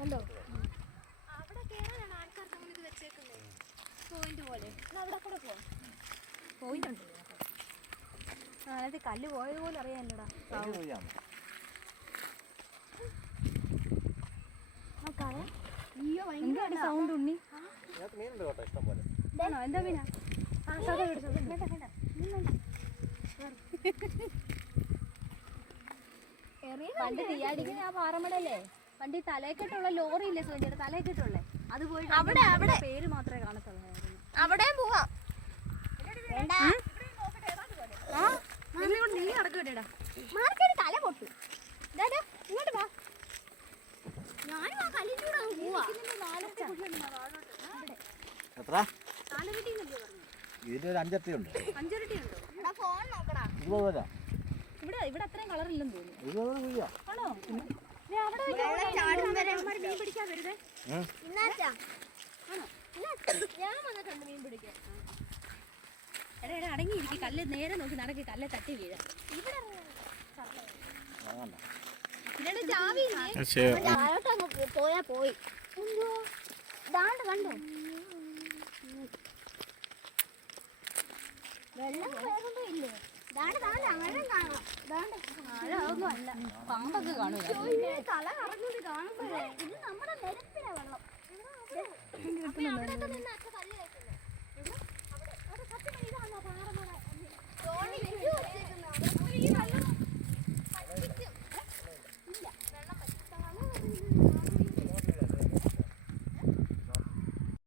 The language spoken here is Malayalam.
കണ്ടോ? അവിടെ കേറാനാണ് ആൾക്കാർ നമ്മൾ ഇത് വെച്ചേക്കുന്നത് പോയിന്റ് പോലെ. അവിടെ കൂടെ പോ. പോയിന്റ് ഉണ്ട്? അതായത് കല്ല് പോയത് പോലും അറിയാമല്ലോടാ അയ്യോ സൗണ്ട് ഉണ്ണി? കേട്ടോ എന്താ മീനാ? ആ വേണ്ട പണ്ട് തീയാടിക്കുന്ന ആ പാറമടല്ലേ? പണ്ട് ഈ തലക്കെട്ടുള്ള ലോറി ഇല്ലേ സോഞ്ചിയുടെ തലക്കെട്ടുള്ളേ അത് പോയി അവിടെ, അവിടെ. പേര് മാത്രമേ കാണത്തുള്ളൂ. അവിടെ പോവാം. വേണ്ട. ആ? നിങ്ങളിവിടെ നീ മാർക്കൊരു തല പൊട്ടു. ഇങ്ങോട്ട് വാ. ഞാനും ആ കല്ലിന്റെ പോവാ. എത്ര? ഒരു ഉണ്ട് അഞ്ചരട്ടി ഉണ്ടോ എടാ ഫോൺ നോക്കടാ. ഇരുപത് ഇവിടെ ഇവിടെ അത്രയും കളറില്ലെന്ന് തോന്നുന്നു. ഇരുപത് ആണോ? ദേ അവിടെ അവിടെ മീൻ പിടിക്കാൻ വരുതേ ഇന്നാച്ചാ. ഇന്നാച്ചാ. ഞാൻ വന്നിട്ടുണ്ട് മീൻ പിടിക്കാൻ. എടാ എടാ അടങ്ങിയിരിക്കും. കല്ല് നേരെ നോക്കി നടക്കി. കല്ല് തട്ടി വീഴാം. പോയാ പോയി. ദാണ്ട് കണ്ടോ? വെള്ളം വേറൊന്നും ഇല്ലേ? ദാണ്ട് ദാണ്ട് അങ്ങനെ പാമ്പൊക്കെ കാണൂല തല കറങ്ങുന്നത് കാണുമ്പോഴേ. ഇത് നമ്മുടെ നിരത്തിലെ വെള്ളം.